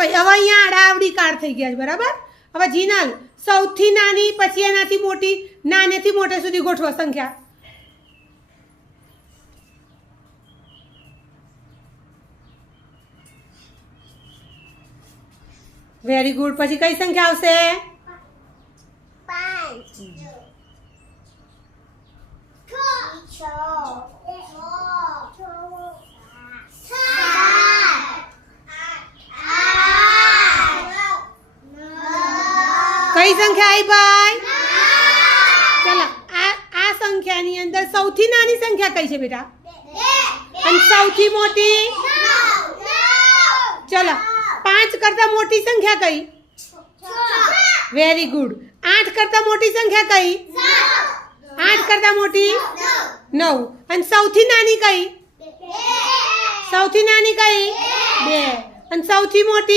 ભાઈ હવે અહીંયા આડાવડી કાર થઈ ગયા છે બરાબર હવે જીનલ સૌથી નાની પછી એનાથી મોટી નાનેથી મોટે સુધી ગોઠવો સંખ્યા વેરી ગુડ પછી કઈ સંખ્યા આવશે 5 કઈ સંખ્યા આવી ભાઈ ચલો આ સંખ્યાની અંદર સૌથી નાની સંખ્યા કઈ છે બેટા અને સૌથી મોટી ચલો 5 કરતા મોટી સંખ્યા કઈ વેરી ગુડ 8 કરતા મોટી સંખ્યા કઈ 8 કરતા મોટી 9 અને સૌથી નાની કઈ સૌથી નાની કઈ 2 અને સૌથી મોટી